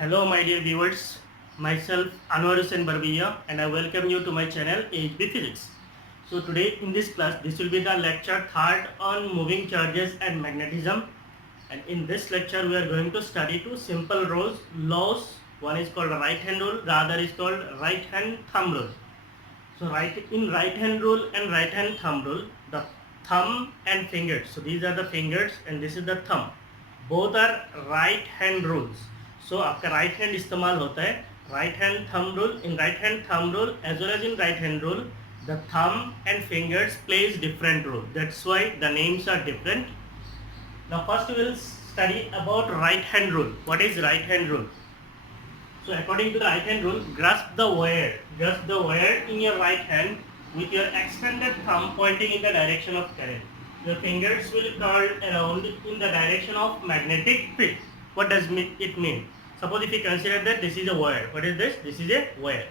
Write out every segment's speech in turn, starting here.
Hello, my dear viewers. Myself Anwar Hussain Barbiya, and I welcome you to my channel AHB Physics. So today in this class, this will be the lecture third on moving charges and magnetism. And in this lecture, we are going to study two simple laws. One is called right hand rule, the other is called right hand thumb rule. So right hand rule and right hand thumb rule, the thumb and fingers. So these are the fingers and this is the thumb. Both are right hand rules. So आपका right hand इस्तेमाल होता है right hand thumb rule. In right hand thumb rule as well as in right hand rule, the thumb and fingers plays different role. That's why the names are different. Now first we will study about right hand rule. What is right hand rule? So according to the right hand rule, grasp the wire in your right hand with your extended thumb pointing in the direction of current. Your fingers will curl around in the direction of magnetic field. What does it mean? Suppose if you consider that this is a wire. What is this? This is a wire.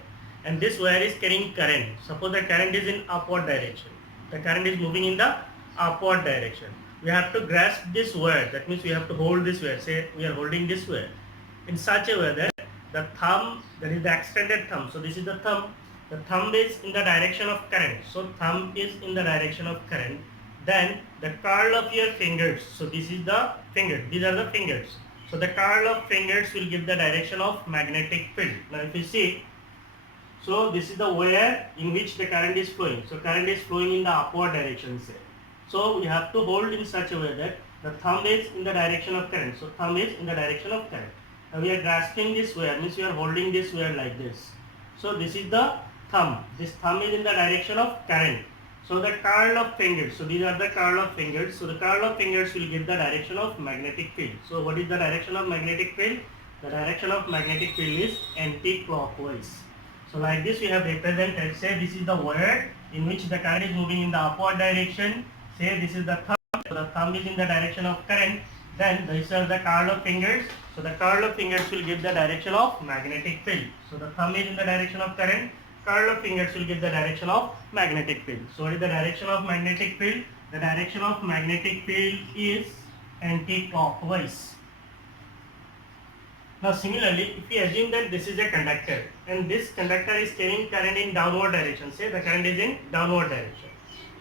And this wire is carrying current. Suppose the current is in upward direction. The current is moving in the upward direction. We have to grasp this wire. That means we have to hold this wire. Say we are holding this wire in such a way that the thumb, that is the extended thumb. So this is the thumb. The thumb is in the direction of current. So thumb is in the direction of current. Then the curl of your fingers. So this is the finger. These are the fingers. So the curl of fingers will give the direction of magnetic field. Now if you see, so this is the wire in which the current is flowing. So current is flowing in the upward direction, say. So we have to hold in such a way that the thumb is in the direction of current. So thumb is in the direction of current. Now we are grasping this wire, means we are holding this wire like this. So this is the thumb. This thumb is in the direction of current. So the curl of fingers. So these are the curl of fingers. So the curl of fingers will give the direction of magnetic field. So what is the direction of magnetic field? The direction of magnetic field is anti-clockwise. So like this we have represented. Say this is the wire in which the current is moving in the upward direction. Say this is the thumb. So the thumb is in the direction of current. Then these are the curl of fingers. So the curl of fingers will give the direction of magnetic field. So the thumb is in the direction of current. Curl of fingers will give the direction of magnetic field. So what is the direction of magnetic field? The direction of magnetic field is anti-clockwise. Now similarly, if we assume that this is a conductor and this conductor is carrying current in downward direction, say the current is in downward direction.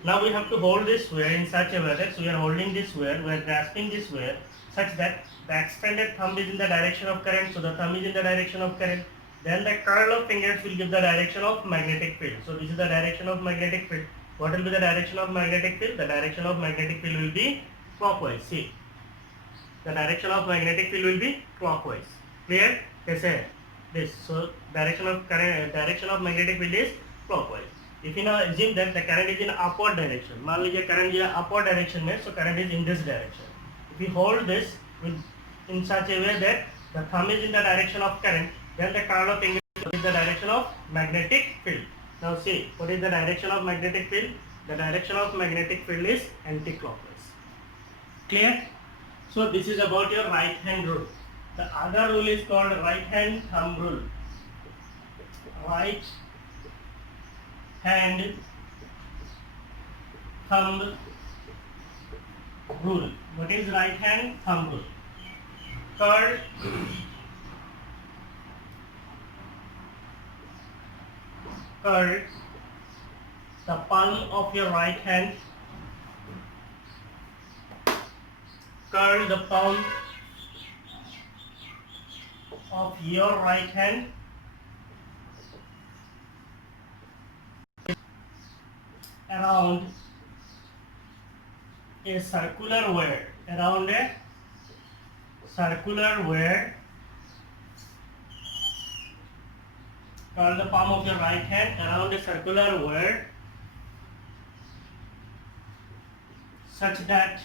Now we have to hold this wire in such a way that, so we are holding this wire, we are grasping this wire such that the extended thumb is in the direction of current, so the thumb is in the direction of current. Then the curl of fingers will give the direction of magnetic field. So this is the direction of magnetic field. What will be the direction of magnetic field? The direction of magnetic field will be clockwise. See, the direction of magnetic field will be clockwise. Clear? Yes, this. So direction of magnetic field is clockwise. If you now assume that the current is in upward direction, मान लीजिए current is upward direction में, so current is in this direction. If we hold this in such a way that the thumb is in the direction of current, then the curl of finger is the direction of magnetic field. Now see, what is the direction of magnetic field? The direction of magnetic field is anti-clockwise. Clear? So this is about your right hand rule. The other rule is called right hand thumb rule. Right hand thumb rule. What is right hand thumb rule? Curl the palm of your right hand. Curl the palm of your right hand around a circular wire. Around a circular wire. Curl the palm of your right hand around a circular wire such that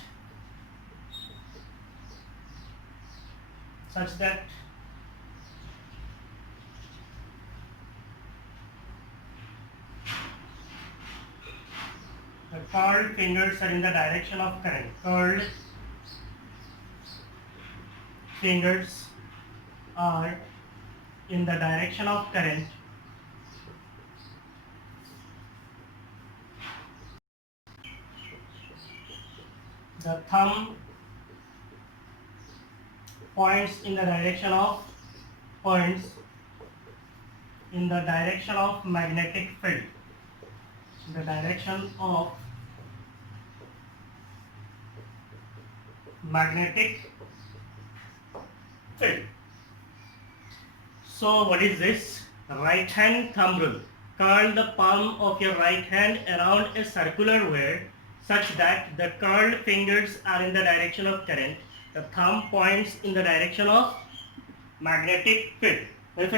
the curled fingers are in the direction of current. Curled fingers are in the direction of current. The thumb points in the direction of points in the direction of magnetic field. The direction of magnetic field. So what is this? Right hand thumb rule. Curl the palm of your right hand around a circular wire such that the curled fingers are in the direction of current. The thumb points in the direction of magnetic field. If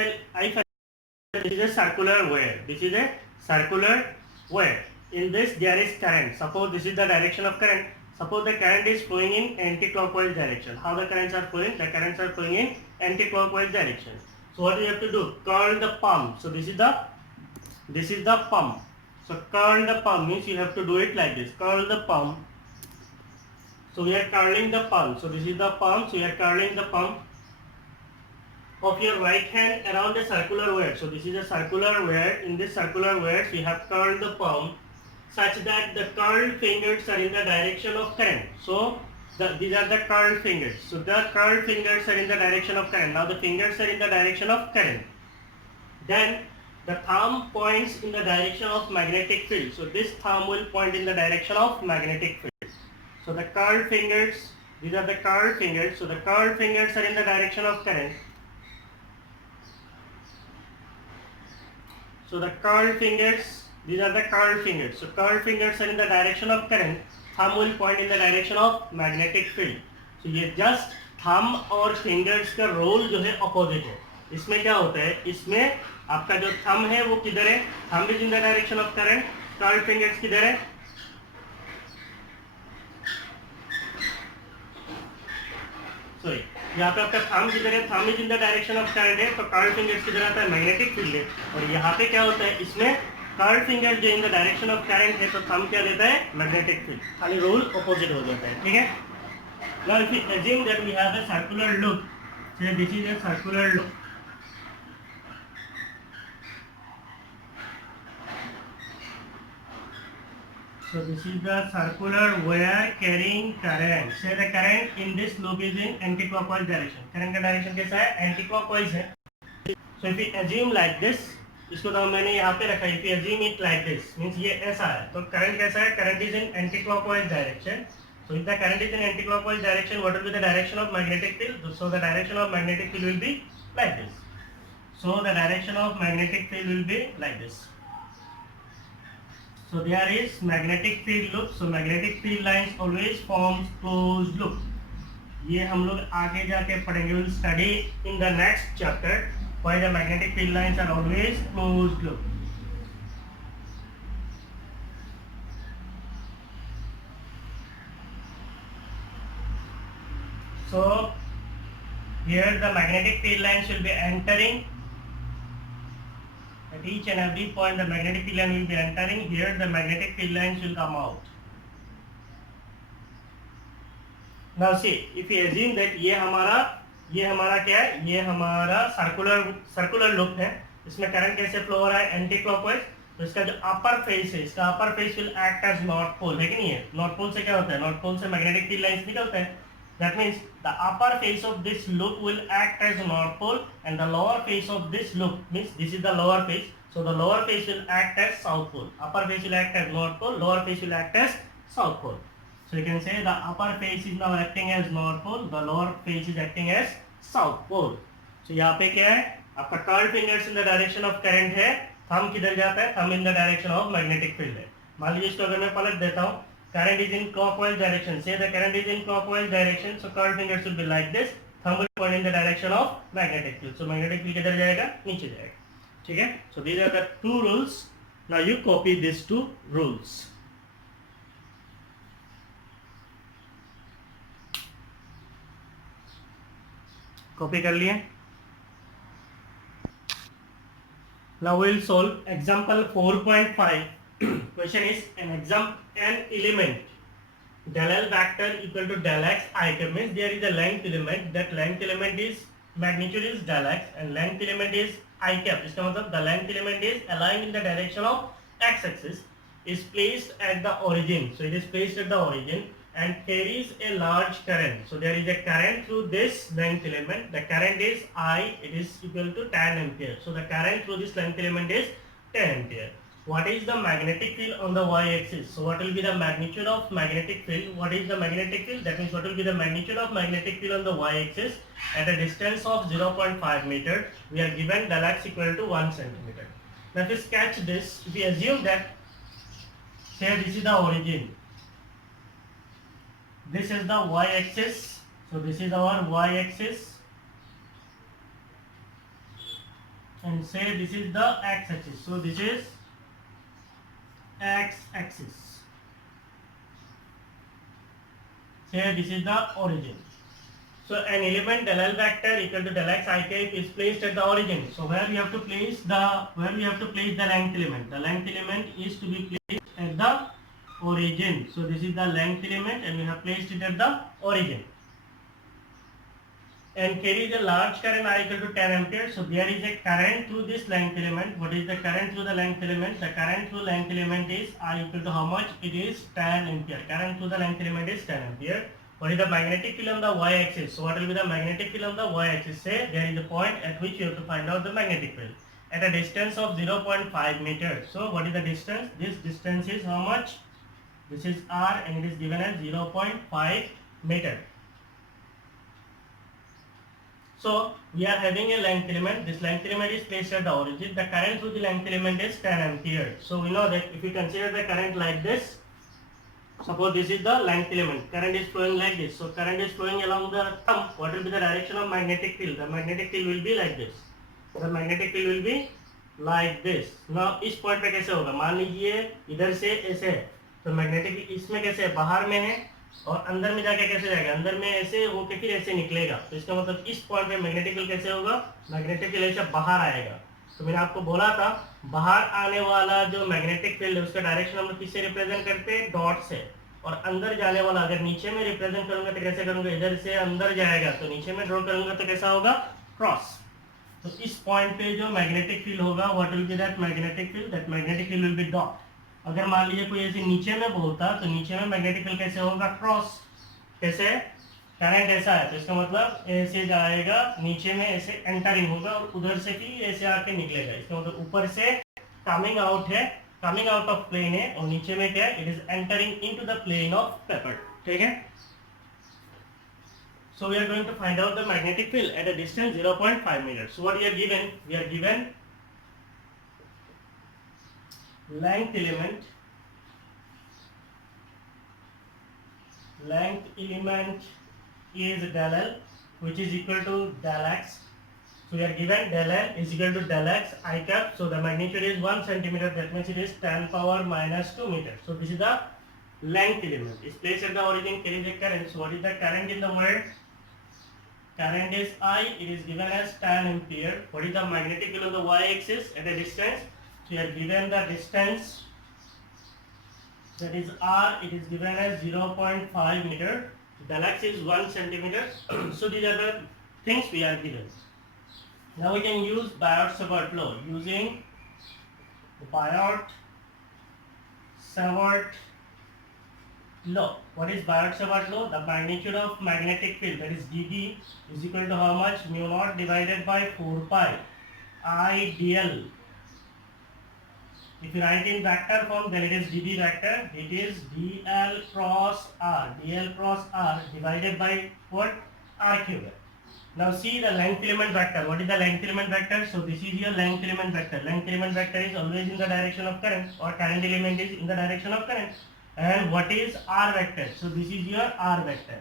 this is a circular wire. This is a circular wire. In this there is current. Suppose this is the direction of current. Suppose the current is flowing in anti-clockwise direction. How the currents are flowing? The currents are flowing in anti-clockwise direction. So what you have to do? Curl the palm. So this is the palm. So curl the palm means you have to do it like this. Curl the palm. So we are curling the palm. So this is the palm. So we are curling the palm of your right hand around a circular wire. So this is a circular wire. In this circular wire, we have curled the palm such that the curled fingers are in the direction of current. So these are the curled fingers. So the curled fingers are in the direction of current. Now the fingers are in the direction of current. Then the thumb points in the direction of magnetic field. So this thumb will point in the direction of magnetic field. So the curled fingers, these are the curled fingers. So the curled fingers are in the direction of current. So the curled fingers, these are the curled fingers. So curled fingers are in the direction of current. Thumb will point in the direction of magnetic field. So ये just thumb और fingers का role जो है opposite है. इसमें क्या होता है? इसमें आपका जो thumb है वो किधर है? Thumb is in the direction of current. Curled fingers किधर है? Sorry. यहाँ पे आपका थंब किधर है? Thumb is in the direction of current है, तो कर्ल्ड फिंगर्स किधर आता है? मैग्नेटिक फील्ड है. और यहाँ पे क्या होता है? इसमें कर्ल्ड फिंगर जो in the direction of current है, तो थंब क्या देता है? Magnetic field. खाली रोल ऑपोजिट हो जाता है. ठीक है. Now if you assume that we have a circular loop, say this is a circular loop. So this is the circular wire carrying current. Say the current in this loop is in anti-clockwise direction. Current का direction कैसा है? Anti-clockwise है. So if we assume like this, इसको तो मैंने यहाँ पे रखा है. If we assume it like this, means ये ऐसा है. तो current कैसा है? Current is in anti-clockwise direction. So if the current is in anti-clockwise direction, what will be the direction of magnetic field? So the direction of magnetic field will be like this. So the direction of magnetic field will be like this. So there is magnetic field loop. So magnetic field lines always forms closed loop. ये हम लोग आगे जाके पढ़ेंगे. We'll study in the next chapter why the magnetic field lines are always closed loop. So here the magnetic field lines will be entering. At each and every point the magnetic field line will be entering. Here the magnetic field lines will come out. Now see, if we assume that ये हमारा क्या है? ये हमारा circular loop है. इसमें current कैसे flow हो रहा है? Anti clockwise. तो इसका जो अपर फेस है, इसका upper face will act as north pole, है कि नहीं है? नॉर्थ पोल से क्या होता है? नॉर्थ पोल से मैग्नेटिक फील्ड लाइंस निकलते हैं. That means the upper face of this loop will act as north pole, and the lower face of this loop means this is the lower face. So the lower face will act as south pole. Upper face will act as north pole. Lower face will act as south pole. So you can say the upper face is now acting as north pole. The lower face is acting as south pole. So यहाँ पे क्या है? आपका curled fingers in the direction of current है. Thumb किधर जाता है? Thumb in the direction of magnetic field है. मान लीजिए इसको अगर मैं पलट देता हूँ. Current is in clockwise direction. Say the current is in clockwise direction. So curled fingers will be like this. Thumb will point in the direction of magnetic field. So magnetic field किधर जाएगा? नीचे जाएगा. ठीक है? So these are the two rules. Now you copy these two rules. Copy कर लिए? Now we will solve example 4.5. Question is an element del L vector equal to del X I cap means there is a length element. That length element is magnitude is del X and length element is I cap. इसका मतलब the length element is aligned in the direction of X axis, is placed at the origin. So it is placed at the origin. and carries a large current. So there is a current through this length element. The current is I, it is equal to 10 ampere. So the current through this length element is 10 ampere. What is the magnetic field on the y-axis? So what will be the magnitude of magnetic field? What is the magnetic field? That means what will be the magnitude of magnetic field on the y-axis at a distance of 0.5 meter. We are given del x equal to 1 centimeter. Now if we sketch this, we assume that, say this is the origin. This is the y-axis. So this is our y-axis. And say this is the x-axis. So this is x-axis. Say this is the origin. So an element del L vector equal to del x I cap is placed at the origin. So where we have to place the length element? The length element is to be placed at the origin. So this is the length element and we have placed it at the origin. And carries a large current I equal to 10 ampere. So there is a current through this length element. What is the current through the length element? The current through length element is I equal to how much? It is 10 ampere. Current through the length element is 10 ampere. What is the magnetic field on the y-axis? So what will be the magnetic field on the y-axis? Say there is a point at which you have to find out the magnetic field at a distance of 0.5 meter. So what is the distance? This distance is how much? This is r and it is given as 0.5 meter. So we are having a length element. This length element is placed at the origin. The current through the length element is 10 ampere. So we know that if you consider the current like this, suppose this is the length element. Current is flowing like this. So current is flowing along the thumb. What will be the direction of magnetic field? The magnetic field will be like this. The magnetic field will be like this. Now इस point पे कैसे होगा? मान लीजिए इधर से ऐसे है, तो magnetic इसमें कैसे है? बाहर में है और अंदर में जाके कैसे जाएगा? अंदर में ऐसे होके फिर ऐसे निकलेगा. तो इसका मतलब इस पॉइंट पे मैग्नेटिक फील्ड कैसे होगा? मैग्नेटिक फील्ड ऐसे बाहर आएगा. तो मैंने आपको बोला था बाहर आने वाला जो मैग्नेटिक फील्ड है उसका डायरेक्शन हम लोग किससे रिप्रेजेंट करते हैं? डॉट से. और अंदर जाने वाला अगर नीचे में रिप्रेजेंट करूंगा तो कैसे करूंगा? इधर से अंदर जाएगा तो नीचे में ड्रॉ करूंगा तो कैसा होगा? क्रॉस. तो इस पॉइंट पे जो मैग्नेटिक फील्ड होगा what will be that magnetic field? That magnetic field will B dot. अगर मान लीजिए कोई ऐसे नीचे में बोलता तो नीचे में मैग्नेटिक फील्ड कैसे होगा? क्रॉस. कैसे? करंट ऐसा है तो इसका मतलब ऐसे जाएगा नीचे में ऐसे एंटरिंग होगा और उधर से भी ऐसे आके निकलेगा. इसका मतलब ऊपर से कमिंग आउट है, कमिंग आउट ऑफ प्लेन है और नीचे में क्या है? It is entering into the plane of paper. ठीक है. So we are going to find out the magnetic field at a distance 0.5 meters. So what we are given? We are given length element is del L which is equal to del x. So we are given del L is equal to del x I cap. So the magnitude is 1 centimeter. That means it is 10 power minus 2 meters. So this is the length element. It's placed at the origin, carries a current. So what is the current in the world? Current is I. It is given as 10 ampere. What is the magnetic field on the y-axis at a distance? So we are given the distance. That is r. It is given as 0.5 meter. Del x is 1 centimeter. So these are the things we are given. Now we can use Biot-Savart law. Using Biot-Savart law. What is Biot-Savart law? The magnitude of magnetic field, that is dB, is equal to how much? Mu naught divided by 4 pi I dl. If you write in vector form, then it is dB vector. It is dl cross r. dl cross r divided by what? R cube. Now see the length element vector. What is the length element vector? So this is your length element vector. Length element vector is always in the direction of current, or current element is in the direction of current. And what is r vector? So this is your r vector.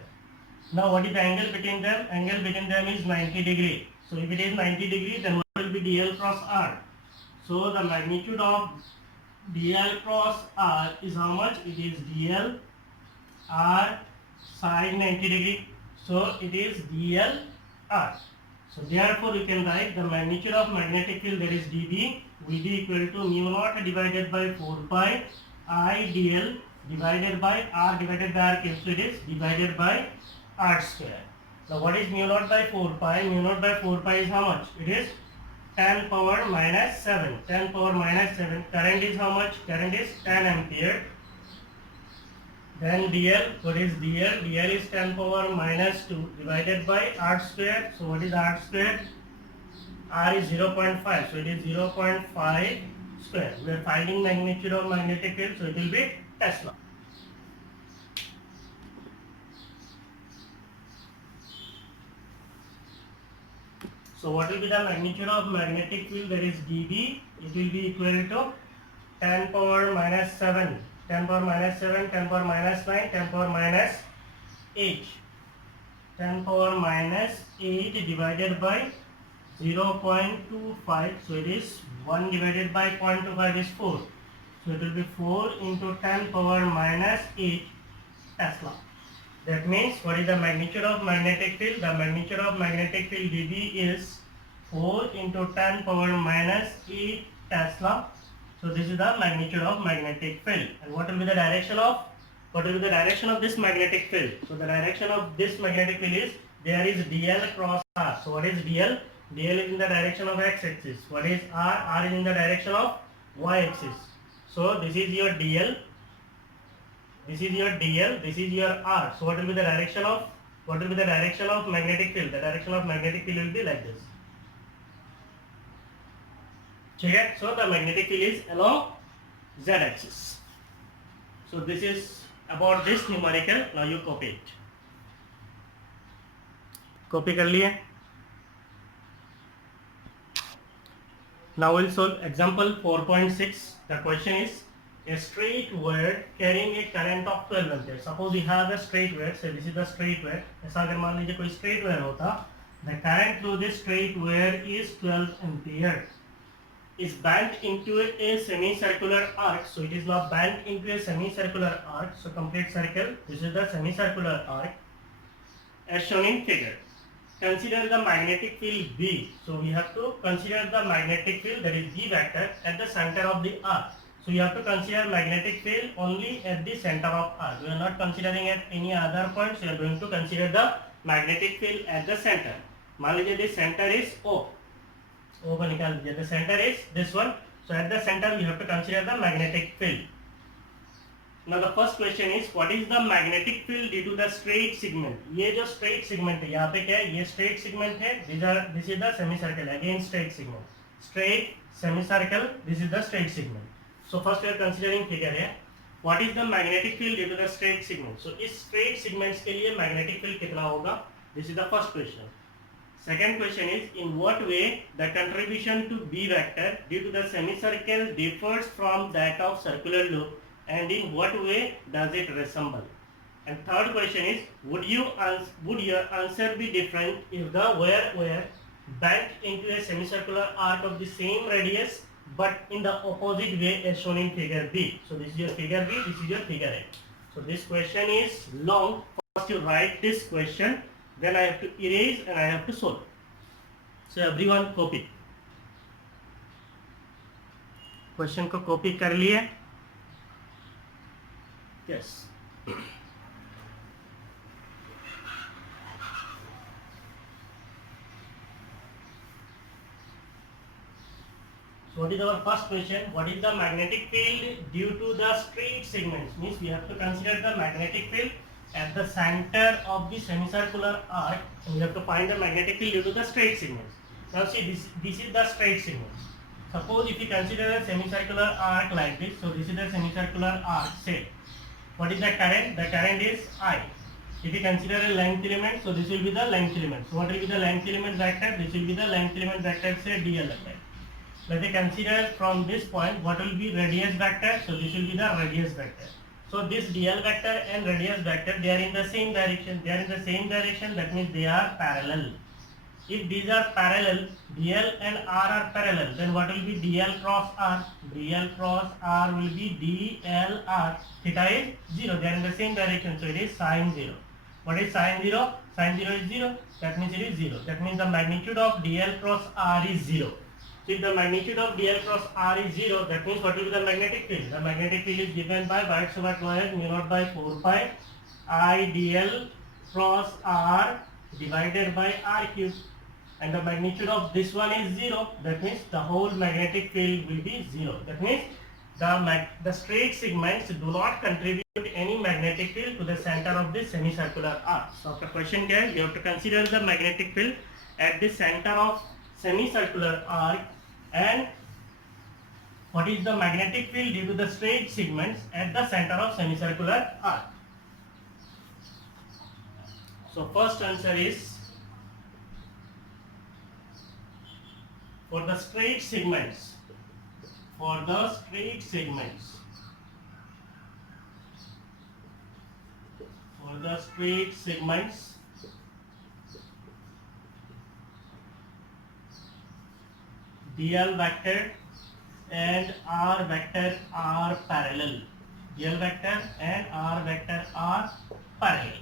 Now what is the angle between them? Angle between them is 90 degree. So if it is 90 degree, then what will be dl cross r? So the magnitude of dl cross r is how much? It is dl r sine 90 degree. So it is dl r. So therefore we can write the magnitude of magnetic field, that is dB, will be equal to mu naught divided by 4 pi I dl divided by r divided by r cube. So it is divided by r square. Now what is mu naught by 4 pi? Mu naught by 4 pi is how much? It is 10 power minus 7. 10 power minus 7. Current is how much? Current is 10 ampere. Then dl, what is dl? dl is 10 power minus 2 divided by r square. So what is r square? R is 0.5, so it is 0.5 square. We are finding magnitude of magnetic field, so it will be Tesla. So what will be the magnitude of magnetic field? That is dB. It will be equal to 10 power minus 7, 10 power minus 7, 10 power minus 9, 10 power minus 8. 10 power minus 8 divided by 0.25, so it is 1 divided by 0.25 is 4. So it will be 4 into 10 power minus 8 Tesla. That means what is the magnitude of magnetic field? The magnitude of magnetic field dB is 4 into 10 power minus 8 Tesla. So this is the magnitude of magnetic field. And what will be the direction of this magnetic field? So the direction of this magnetic field is, there is dl cross r. So what is dl? dl is in the direction of x-axis. What is r? r is in the direction of y-axis. So this is your dl, this is your dl, this is your r. So what will be the direction of magnetic field? The direction of magnetic field will be like this. Check. So the magnetic field is along z-axis. So this is about this numerical. Now you copy it. Copy कर लिए. Now we'll solve example 4.6. The question is a straight wire carrying a current of 12 ampere. Suppose we have a straight wire. Say this is the straight wire. ऐसा अगर मान लीजिए कोई straight wire होता, the current through this straight wire is 12 ampere. Is bent into a semicircular arc. So it is now bent into a semicircular arc. So complete circle. This is the semicircular arc as shown in figure. Consider the magnetic field B. So we have to consider the magnetic field, that is B vector, at the center of the arc. So you have to consider magnetic field only at the center of arc. We are not considering at any other point. So you are going to consider the magnetic field at the center. मान लीजिए the center is O. O को निकाल दीजिए. The center is this one. So at the center we have to consider the magnetic field. Now the first question is, what is the magnetic field due to the straight segment? ये जो straight segment है, यहाँ पे क्या है? ये straight segment है. This is the semicircle. Again straight segment. Straight semicircle. This is the straight segment. So first we are considering figure here. What is the magnetic field due to the straight segment? So इस straight segments के लिए magnetic field कितना होगा? This is the first question. Second question is, in what way the contribution to B vector due to the semicircle differs from that of circular loop, and in what way does it resemble? And third question is, would your answer be different if the wire were bent into a semicircular arc of the same radius but in the opposite way as shown in figure B? So this is your figure B, this is your figure A. So this question is long. First you write this question, then I have to erase and I have to solve. So everyone copy. Question को copy कर लिए? Yes. So what is our first question? What is the magnetic field due to the straight segments? Means we have to consider the magnetic field at the center of the semicircular arc, and we have to find the magnetic field due to the straight segments. Now see, this is the straight segment. Suppose if you consider a semicircular arc like this, so this is the semicircular arc, say. What is the current? The current is I. If you consider a length element, so this will be the length element. So what will be the length element vector? This will be the length element vector, say dl vector. Let us consider from this point what will be radius vector. So this will be the radius vector. So this dl vector and radius vector, they are in the same direction. They are in the same direction. That means they are parallel. If these are parallel, dl and r are parallel, then what will be dl cross r? dl cross r will be dlr. Theta is 0. They are in the same direction. So it is sine 0. What is sine 0? Sine 0 is 0. That means it is 0. That means the magnitude of dl cross r is 0. So if the magnitude of dl cross r is 0, that means what will be the magnetic field? The magnetic field is given by White's square mu naught by 4 pi I dl cross r divided by r cube. And the magnitude of this one is 0. That means the whole magnetic field will be 0. That means the straight segments do not contribute any magnetic field to the center of this semicircular arc. So आपका question क्या है? You have to consider the magnetic field at the center of semicircular arc, and what is the magnetic field due to the straight segments at the center of semicircular arc? So first answer is for the straight segments. For the straight segments, dl vector and r vector are parallel. dl vector and r vector are parallel.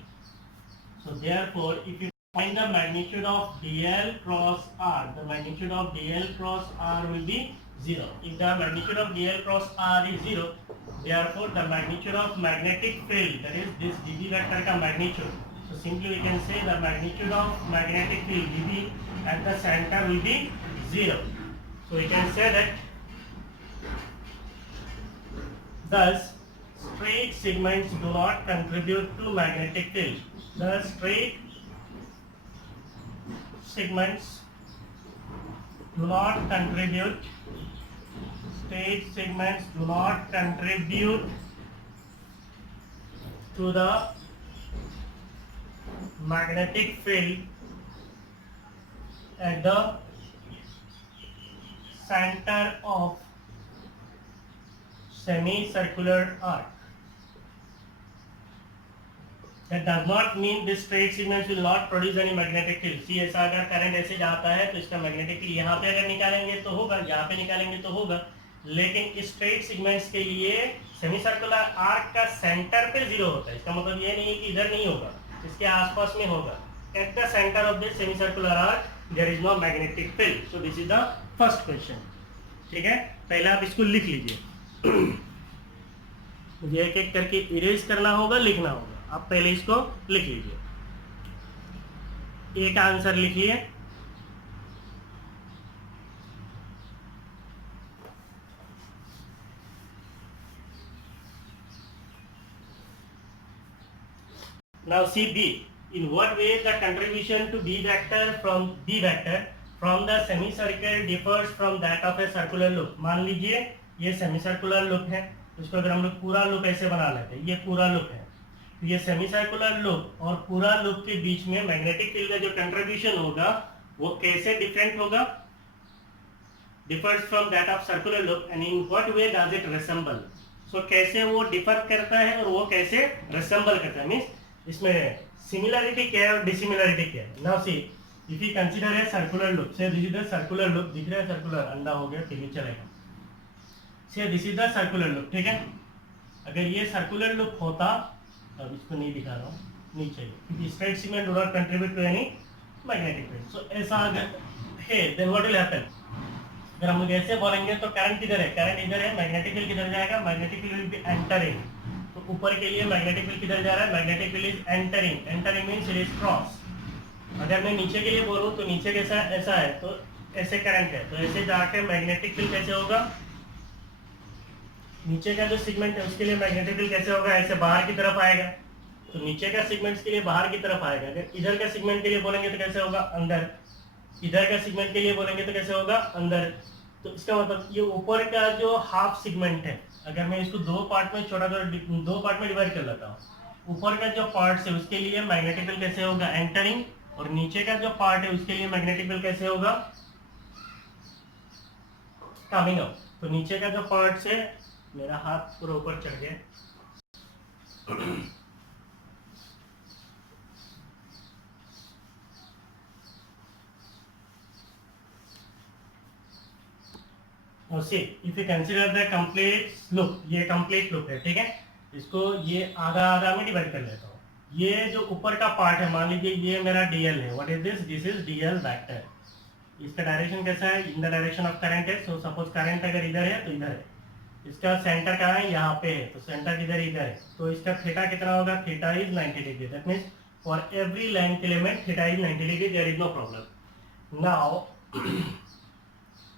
So therefore, if you find the magnitude of dl cross r, the magnitude of dl cross r will be 0. If the magnitude of dl cross r is 0, therefore the magnitude of magnetic field, that is this dB vector ka magnitude, so simply we can say the magnitude of magnetic field dB at the center will be 0. So we can say that thus straight segments do not contribute to magnetic field. The straight segments do not contribute to the magnetic field at the center of semicircular arc. That does not mean this straight segments will not produce any magnetic field. See, ऐसा अगर current ऐसे जाता है तो इसका magnetic field यहाँ पे अगर निकालेंगे तो होगा, यहाँ पे निकालेंगे तो होगा, लेकिन स्ट्रेट सेगमेंट्स के लिए सेमीसर्कुलर आर्क का सेंटर पे 0 होता है. इसका मतलब ये नहीं है कि इधर नहीं होगा, इसके आसपास में होगा. At the centre of this semicircular arc there is no magnetic field. So this is the first question. ठीक है, पहले आप इसको लिख लीजिए. मुझे एक एक करके इरेज करना होगा, लिखना होगा. आप पहले इसको लिख लीजिए. एक आंसर लिखिए. Now see B. In what way the contribution to B vector from the semicircle differs from that of a circular loop. मान लीजिए ये सेमीसर्कुलर लूप है, इसको अगर हम लोग पूरा लूप ऐसे बना लेते हैं, ये पूरा लूप है, तो ये सेमीसर्कुलर लूप और पूरा लूप के बीच में मैग्नेटिक फील्ड का जो कंट्रीब्यूशन होगा वो कैसे डिफरेंट होगा? Differs from that of circular loop. And in what way does it resemble. So कैसे वो डिफर करता है और वो कैसे रिसेंबल करता है, मींस इसमें सिमिलरिटी क्या है और डिसिमिलरिटी क्या है. Now see, if you consider a circular loop, say this is the circular loop. दिख रहा है सर्कुलर, अंडा हो गया, फिर भी चलेगा. से this is the circular loop. ठीक है, अगर ये सर्कुलर लूप होता, अब इसको नहीं दिखा रहा हूँ, नीचे क्योंकि straight segment do not contribute to any magnetic field. So ऐसा अगर है देन व्हाट विल हैपन. अगर हम लोग ऐसे बोलेंगे तो करंट किधर है, करंट इधर है, मैग्नेटिक फील्ड किधर जाएगा, magnetic field will be entering. तो ऊपर के लिए मैग्नेटिक फील्ड किधर जा रहा है, magnetic field is entering. Entering means it is cross. अगर मैं नीचे के लिए बोलूँ तो नीचे कैसा ऐसा है, तो ऐसे करंट है, तो ऐसे जाके मैग्नेटिक फील्ड कैसे होगा, नीचे का जो सेगमेंट है उसके लिए मैग्नेटिक फील्ड कैसे होगा, ऐसे बाहर की तरफ आएगा. तो नीचे का सेगमेंट्स के लिए बाहर की तरफ आएगा. अगर इधर का सेगमेंट के लिए बोलेंगे तो कैसे होगा, अंदर. इधर का सेगमेंट के लिए बोलेंगे तो कैसे होगा, अंदर. तो इसका मतलब ये ऊपर का जो हाफ सेगमेंट है, अगर मैं इसको दो पार्ट में डिवाइड कर लेता हूँ, ऊपर का जो पार्ट है उसके लिए मैग्नेटिक फील्ड कैसे होगा, एंटरिंग, और नीचे का जो पार्ट है उसके लिए मैग्नेटिक फील्ड कैसे होगा, कमिंग आउट. तो नीचे का जो पार्ट से, मेरा हाथ पूरा ऊपर चढ़ गया. Now see, if you consider the complete loop, ये complete loop है. ठीक है, इसको ये आधा आधा में डिवाइड कर लेता हूँ. ये जो ऊपर का पार्ट है, मान लीजिए ये मेरा dl है. What is this, this is dl vector. इसका डायरेक्शन कैसा है, in the direction of current है. सो सपोज करंट अगर इधर है तो इधर है. इसका सेंटर कहाँ है, यहाँ पे है, तो सेंटर इधर इधर है. तो इसका थीटा कितना होगा, theta is 90 degree. That means for every length element theta is 90 degree. There is no problem. Now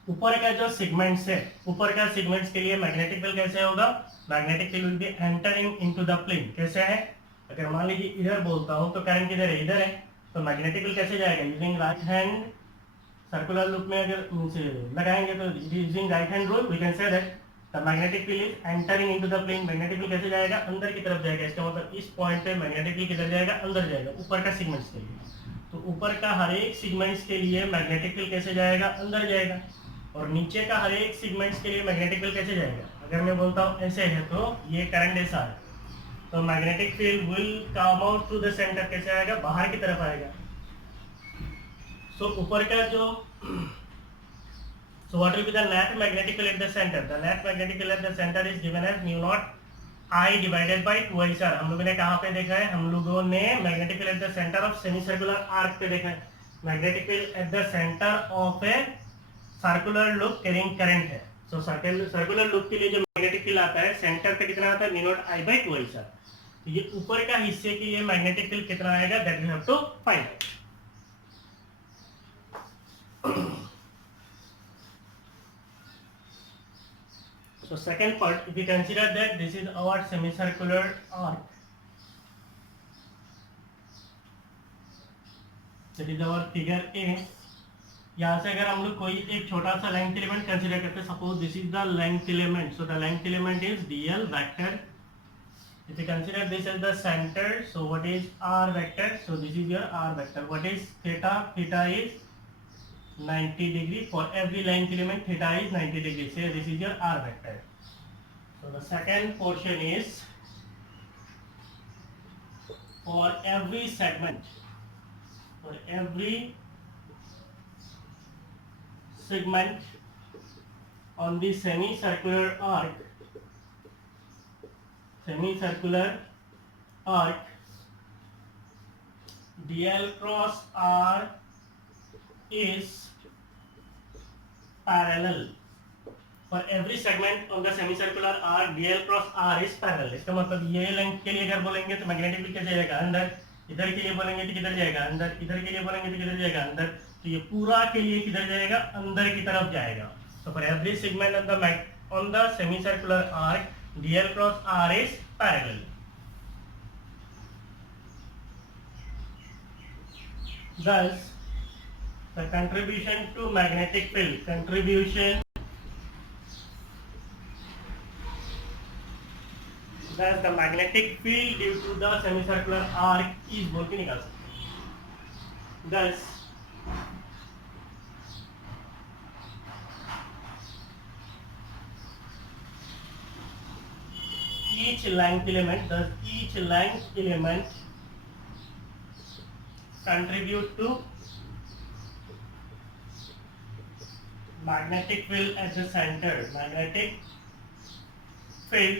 ऊपर का जो सेगमेंट्स है, ऊपर का सेगमेंट्स के लिए मैग्नेटिक फील्ड कैसे होगा, magnetic field will be entering into the plane. कैसे है, अगर मान लीजिए इधर बोलता हूं तो करंट किधर है, इधर है, तो मैग्नेटिक फील्ड कैसे जाएगा, using right hand circular loop में अगर लगाएंगे तो using right hand rule we can say that the magnetic field is entering into the plane. Magnetic field कैसे जाएगा, अंदर की तरफ जाएगा। इसका मतलब इस पॉइंट पे मैग्नेटिक फील्ड किधर जाएगा, अंदर जाएगा, ऊपर का सेगमेंट्स के लिए। तो ऊपर का हर एक सेगमेंट्स के लिए मैग्नेटिक फील्ड कैसे जाएगा, अंदर जाएगा। और नीचे का हर एक सेगमेंट्स के लिए मैग्नेटिक फील्ड कैसे जाएगा, अगर मैं बोलता हूँ ऐसे है तो ये करंट ऐसा है, तो magnetic field will come out to the center. कैसे आएगा, बाहर की तरफ आएगा। सो ऊपर का जो so what will be the net magnetic field at the center, the net magnetic field at the center is given as mu naught I divided by 2I sir। हम लोगों ने कहाँ पे देखा है, हम लोगों ने magnetic field at the centre of semi circular arc पे देखा है। Magnetic field at the centre of A circular loop carrying current है। सो सर्कुलर लूप के लिए जो मैग्नेटिक फील्ड आता है सेंटर पे कितना आता है, mu not I by 2I sir. तो ये ऊपर का हिस्से के लिए मैग्नेटिक फील्ड कितना आएगा, that we have to find out. So second part, if we consider that this is our semicircular arc, that is our figure A। यहाँ से अगर हम लोग कोई एक छोटा सा लेंथ एलिमेंट कंसीडर करते हैं, suppose this is the length element, so the length element is dl vector। If you consider this as the center, so what is r vector, so this is your r vector। What is theta, theta is 90 degree, for every length element theta is 90 degree, say this is your r vector। So the second portion is for every segment, for every segment on the semicircular arc, dl cross r is parallel। For every segment of the semicircular arc dl cross r is parallel। इसका मतलब ये length के लिए अगर बोलेंगे तो magnetic field कैसे जाएगा, अंदर। इधर के लिए बोलेंगे तो किधर जाएगा, अंदर। इधर के लिए बोलेंगे तो किधर जाएगा, अंदर। तो ये पूरा के लिए किधर जाएगा, अंदर की तरफ जाएगा। So for every segment on the semicircular arc dl cross r is parallel। Thus the contribution to magnetic field, thus the magnetic field due to the semicircular arc is बोल के निकाल सकते हैं। Thus each length element contribute to magnetic field at the center, magnetic field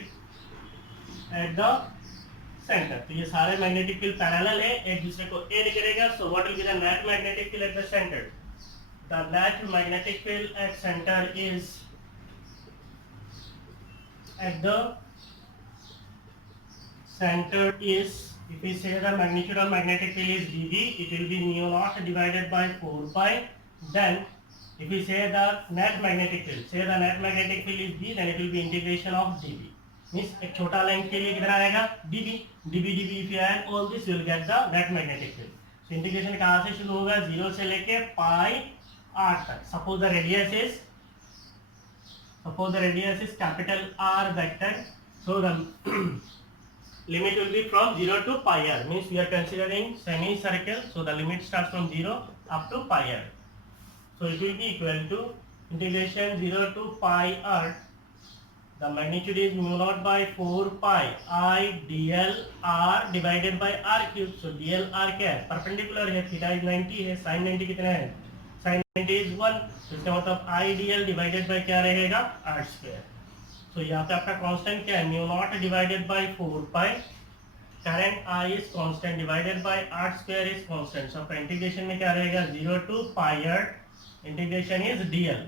at the center। तो ये सारे magnetic field parallel है, एक दूसरे को एड करेगा। So what will be the net magnetic field at the centre, the net magnetic field at centre is at the center is, if we say the magnitude of magnetic field is dV, it will be mu naught divided by 4 pi। Then if we say the net magnetic field, say the net magnetic field is d, then it will be integration of dV। Means एक छोटा length के लिए कितना आएगा, dV। if you add all this you will get the net magnetic field। so integration कहाँ से शुरू होगा, 0 से लेके पाई r तक। Suppose the radius is capital R vector, so the limit will be from 0 to pi r, means we are considering semicircle, so the limit starts from 0 up to pi r। so it will be equal to integration 0 to pi r, the magnitude is mu naught by 4 pi I dl r divided by r cube। so dl r क्या है, perpendicular है, theta is 90 है, sin 90 कितना है, sin 90 is 1। तो इसका मतलब I dl divided by क्या रहेगा, r स्क्वायर। तो यहाँ पे आपका कांस्टेंट क्या है, mu naught divided by 4 pi, current I is constant divided by r square is constant. So आपका इंटीग्रेशन में क्या रहेगा, 0 to pi r, integration is dl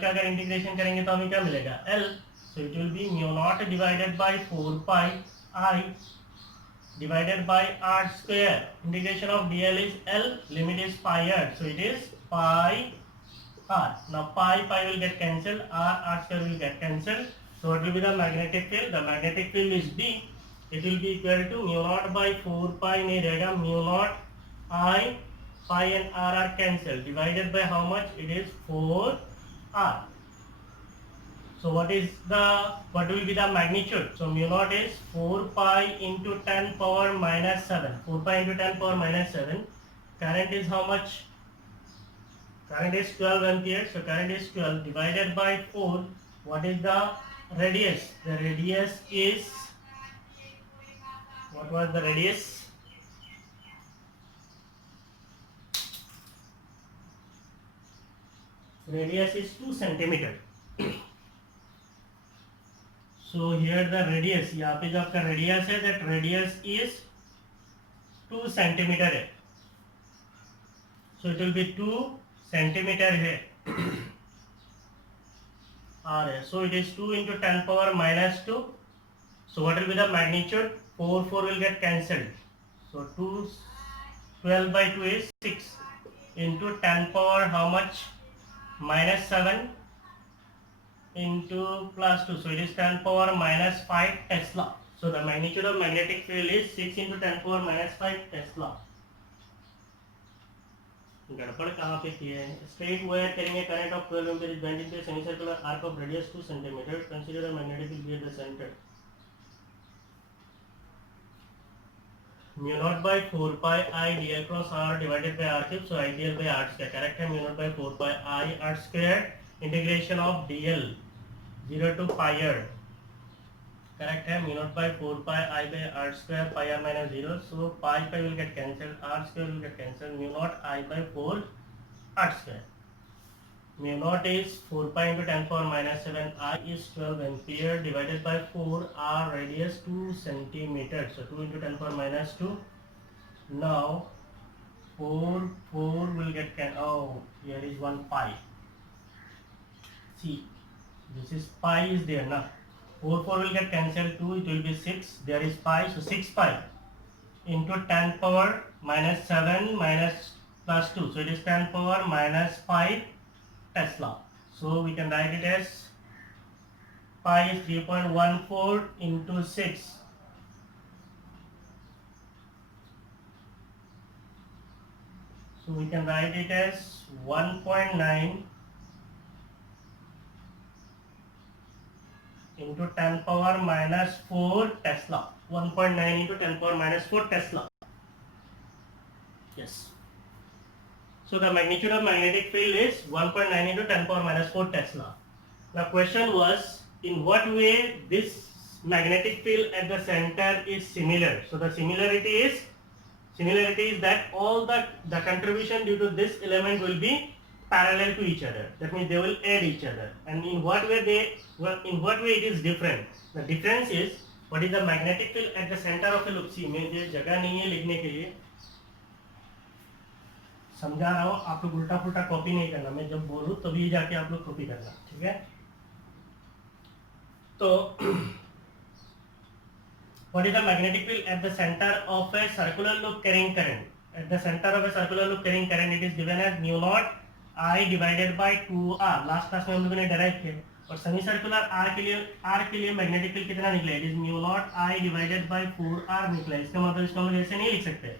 का अगर इंटीग्रेशन करेंगे तो हमें क्या मिलेगा, l। so it will be mu naught divided by 4 pi I divided by r square, integration of dl is l, limit is pi r, so it is pi r. Now pi will get cancelled, r square will get cancelled. So what will be the magnetic field? The magnetic field is B. It will be equal to mu naught by 4 pi नहीं रहेगा, mu naught I, pi and r are cancelled, divided by how much? It is 4r. So what will be the magnitude? So mu naught is 4 pi into 10 power minus 7. 4 pi into 10 power minus 7. Current is how much? Current is 12 ampere. So current is 12 divided by 4. What is the radius? The radius is, what was the radius? Radius is 2 centimeter. So here the radius, यहाँ पे जो आपका radius है, that radius is 2 centimeter है. So it will be 2 centimeter है. R है. So it is 2 into 10 power minus 2. So what will be the magnitude? 4 will get cancelled. So 12 by 2 is 6 into 10 power how much? Minus 7 into plus 2. So it is 10 power minus 5 Tesla. So the magnitude of magnetic field is 6 into 10 power minus 5 Tesla. गड़बड़ कहाँ पे की है? Straight wire carrying a current of 12 ampere is bent into a semicircular arc of radius 2 cm. Consider a magnetic field be at the center. Mu naught by 4 pi I d across r divided by r cube. So ideal by r square. Correct है? Mu naught by 4 pi I r square integration of dl 0 to pi r. Correct है? Mu naught by 4 pi I by r square pi r minus 0. So pi will get cancelled, r square will get cancelled. Mu naught I by 4 r square. Mu naught is 4 pi into 10 power minus 7. I is 12 ampere divided by 4. R radius 2 centimeter. So 2 into 10 power minus 2. Now 4 will get cancelled. Oh, here is 1 pi. See, this is pi is there now. 4 will get cancelled, 2 it will be 6, there is pi, so 6 pi into 10 power minus 7 minus plus 2, so it is 10 power minus 5 Tesla. So we can write it as pi is 3.14 into 6. So we can write it as 1.9 into 10 power minus 4 Tesla. 1.9 into 10 power minus 4 Tesla. Yes. So the magnitude of magnetic field is 1.9 into 10 power minus 4 Tesla. The question was, in what way this magnetic field at the center is similar? So the similarity is that all the contribution due to this element will be parallel to each other. That means they will add each other. And in what way it is different? The difference is, what is the magnetic field at the center of a loop? See, मुझे जगह नहीं है लिखने के लिए, समझा रहा हूँ, आप लोग उल्टा पुल्टा कॉपी नहीं करना, मैं जब बोलूँ तभी जाके आप लोग कॉपी करना, ठीक है? तो what is the magnetic field at the center of a circular loop carrying current? At the center of a circular loop carrying current, it is given as mu naught I divided by 2r. Last class में हम लोगों ने derive किया, और semi circular r के लिए magnetic field कितना निकला? It is mu naught I divided by 4r निकला. इसका मतलब इसको हम लोग ऐसे नहीं लिख सकते,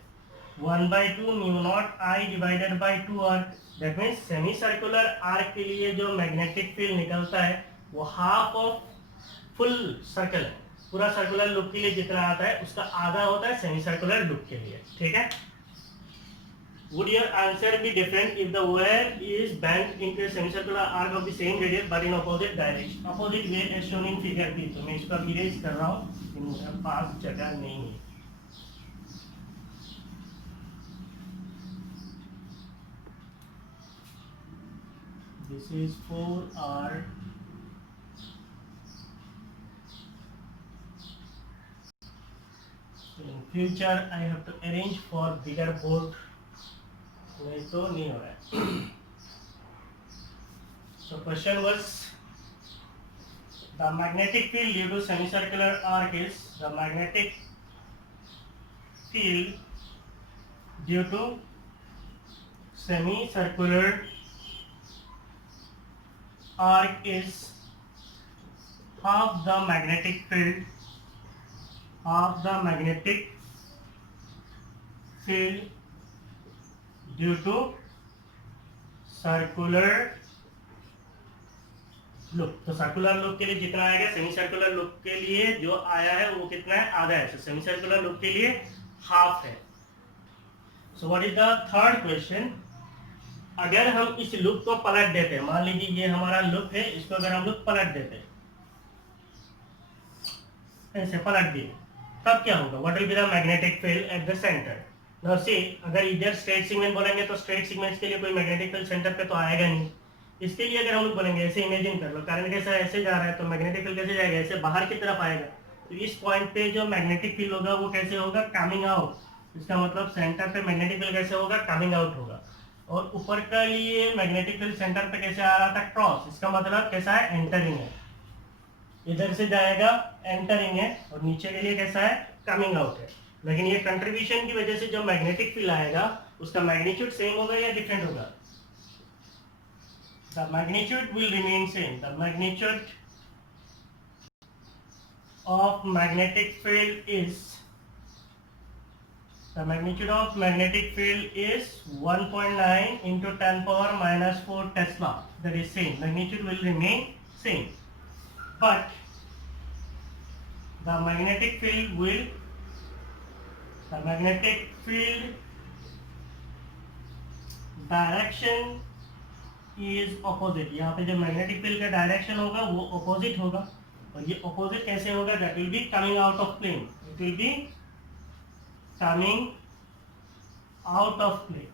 1/2 mu naught I divided by 2r. That means semi circular r के लिए जो मैग्नेटिक फील्ड निकलता है वो हाफ ऑफ फुल सर्कल है. पूरा सर्कुलर लूप के लिए जितना आता है उसका आधा होता है सेमी सर्कुलर लूप के लिए, ठीक है? Would your answer be different if the wire is bent into a semicircular arc of the same radius but in opposite direction, opposite way as shown in figure B? तो मैं इसका erase कर रहा हूँ, मेरे पास जगह नहीं है. This is 4R. In future I have to arrange for bigger board. नहीं तो नहीं हो रहा है. So question was, the magnetic field due to semicircular arc is, the magnetic field due to semicircular arc is half the magnetic field due to circular look. तो circular look के लिए जितना आएगा, सेमी सर्कुलर लुक के लिए जो आया है वो कितना है, आधा है। सो सेमी सर्कुलर लुक के लिए हाफ है। So what is the third question, अगर हम इस लुक को पलट देते हैं, मान लीजिए ये हमारा लुक है, इसको अगर हम लोग पलट देते हैं, ऐसे पलट दिए, तब क्या होगा, what will be the magnetic field at the centre. Now see, अगर इधर स्ट्रेट सीगमेंट बोलेंगे तो स्ट्रेट सीगमेंट के लिए कोई मैग्नेटिक फील्ड सेंटर पे तो आएगा नहीं। इसके लिए अगर हम लोग बोलेंगे, ऐसे इमेजिन कर लो, कारण कैसा ऐसे जा रहा है, तो मैग्नेटिक फील्ड कैसे जाएगा, ऐसे बाहर की तरफ आएगा। तो इस पॉइंट पे जो मैग्नेटिक फील्ड होगा वो कैसे होगा, कमिंग आउट। इसका मतलब सेंटर पे मैग्नेटिक फील्ड कैसे होगा, कमिंग आउट होगा। और ऊपर का लिए मैग्नेटिक फील्ड सेंटर पे कैसे आ रहा था, क्रॉस। इसका मतलब कैसा है, एंटरिंग है, इधर से जाएगा एंटरिंग है, और नीचे के लिए कैसा है, कमिंग आउट है। लेकिन ये कंट्रीब्यूशन की वजह से जो मैग्नेटिक फील्ड आएगा उसका मैग्नीट्यूड सेम होगा या डिफरेंट होगा, the magnitude will remain same. The magnitude of magnetic field is 1.9 into 10 power minus 4 Tesla. That is same. Magnitude will remain same, but the magnetic field direction is opposite। यहाँ पे जो magnetic field का direction होगा वो opposite होगा, और ये opposite कैसे होगा, that will be coming out of plane. It will be coming out of plane.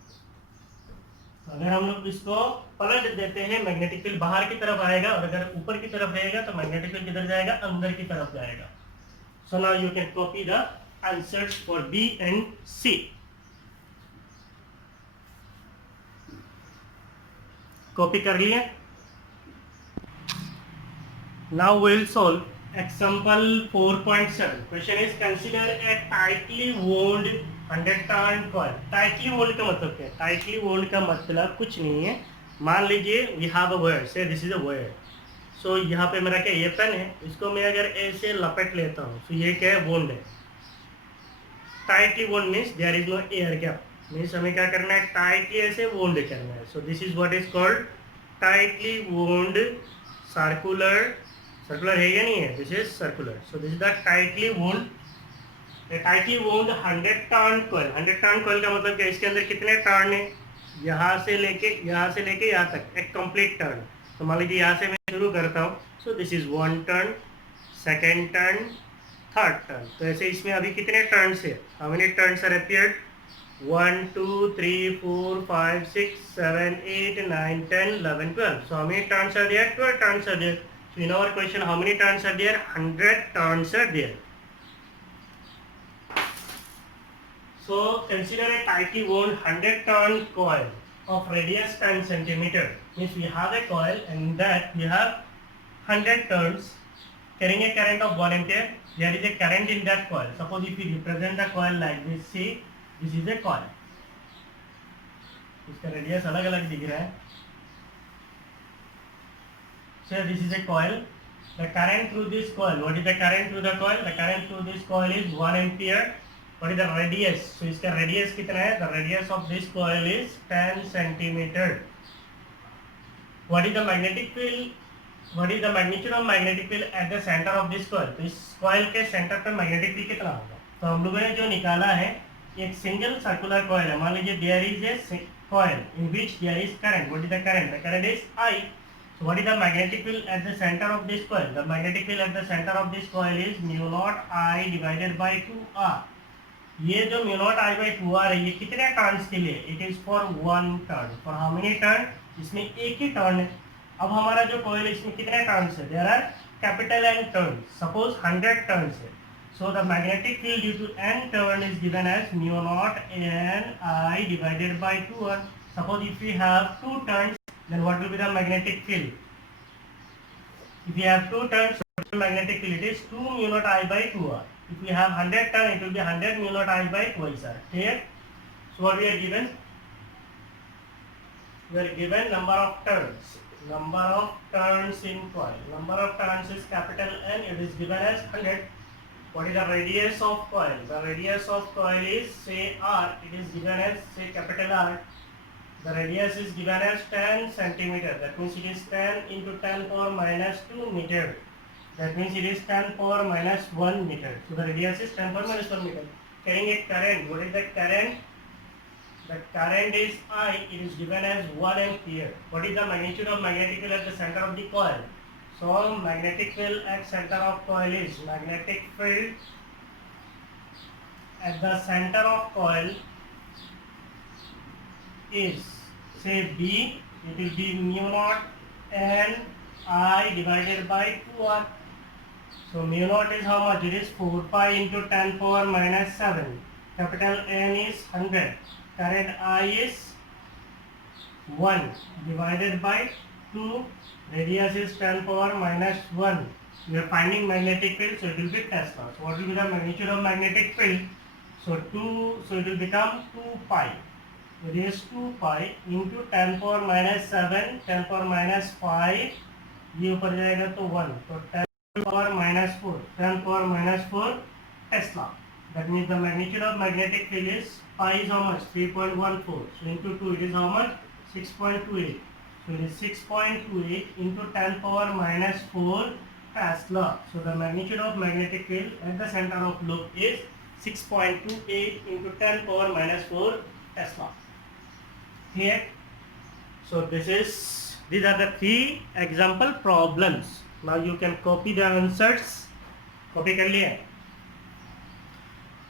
अगर हम लोग इसको पलट देते हैं, मैग्नेटिक फील्ड बाहर की तरफ आएगा, और अगर ऊपर की तरफ रहेगा तो मैग्नेटिक फील्ड किधर जाएगा, अंदर की तरफ जाएगा। So now you can copy the answers for B and C. Copy कर लिए। Now we will solve example 4.7। Question is consider a tightly wound 100 turn coil. Tightly wound का मतलब क्या है, टाइटली वोल्ड का मतलब कुछ नहीं है। मान लीजिए वी हैव अ वायर, से दिस इज अ वायर। सो यहाँ पे मेरा क्या, ये पेन है, इसको मैं अगर ऐसे लपेट लेता हूँ तो ये क्या है, वोल्ड है। Tightly wound means there is no air gap, means हमें क्या करना है, टाइटली ऐसे वोल्ड करना है। So this is what is called tightly wound circular है या नहीं है, this is circular. So this is the tightly wound 100 turn coil. 100 turn coil का मतलब क्या, इसके अंदर कितने टर्न है, यहाँ से लेके यहाँ तक एक कंप्लीट टर्न। तो मान लीजिए यहाँ से मैं शुरू करता हूँ। So this is 1 turn, second turn, third turn. तो ऐसे इसमें अभी कितने टर्न्स है, how many turns are appeared, 1 2 3 4 5 6 7 8 9 10 11 12. So how many turns are there, 12 turns are there. So in our question, how many turns are there, 100 turns are there. So consider a tightly wound 100 turn coil of radius 10 centimeter. Means we have a coil and that we have 100 turns carrying a current of 1 ampere. There is a current in that coil. Suppose if we represent the coil like this, see this is a coil. इसका radius अलग अलग दिख रहा है। So this is a coil. The current through this coil. What is the current through the coil? The current through this coil is 1 ampere. What is the radius? So इसका radius कितना है? The radius of this coil is 10 centimeter. What is the magnetic field? What is the magnitude of magnetic field at the center of this coil? तो इस coil के center पे magnetic field कितना होगा? तो हम लोगों ने जो निकाला है, एक सिंगल सर्कुलर कॉइल है। मान लीजिए there is a coil in which there is current. What is the current? The current is I. So what is the magnetic field at the center of this coil? The magnetic field at the center of this coil is mu naught I divided by 2R. ये जो mu naught I by 2R है, ये कितने turns के लिए? It is for 1 turn. For how many turn? इसमें एक ही turn है। अब हमारा जो कॉइल है इसमें कितने टर्न्स है? There are capital N turns. Suppose 100 turns है। So the magnetic field due to n turn is given as mu naught n I divided by 2R. Suppose if we have 2 turns, then what will be the magnetic field? If we have 2 turns, the magnetic field it is 2 mu naught I by 2R. If we have 100 turns, it will be 100 mu naught I by twice R. Clear? So what we are given? We are given number of turns. number of turns in coil. Number of turns is capital N. It is given as 100. What is the radius of coil? The radius of coil is say R. It is given as say capital R. The radius is given as 10 centimeter. That means it is 10 into 10 power minus 2 meter. That means it is 10 power minus 1 meter. So the radius is 10 power minus 1 meter. Carrying a current. What is the current? The current is I. It is given as 1 ampere. What is the magnitude of magnetic field at the center of the coil? So magnetic field at center of coil is magnetic field at the center of coil is say B. It will be mu naught N I divided by 2R. So mu naught is how much? It is 4 pi into 10 power minus 7. Capital N is 100. Current I is 1 divided by 2. Radius is 10 power minus 1. We are finding magnetic field, so it will be Tesla. So what will be the magnitude of magnetic field? So it will become 2 pi. It is 2 pi into 10 power minus 7, 10 power minus 5. ये ऊपर जाएगा तो 1. तो 10 power minus 4. 10 power minus 4 Tesla. That means the magnitude of magnetic field is pi is how much? 3.14. So into 2 it is how much? 6.28. So it is 6.28 into 10 power minus 4 Tesla. So the magnitude of magnetic field at the center of loop is 6.28 into 10 power minus 4 Tesla. Here. So these are the 3 example problems. Now you can copy the answers. Copy कर लिया.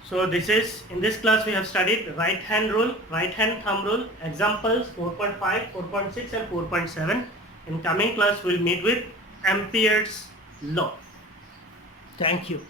So in this class we have studied right hand rule, right hand thumb rule, examples 4.5, 4.6 and 4.7. In coming class we will meet with Ampere's law. Thank you.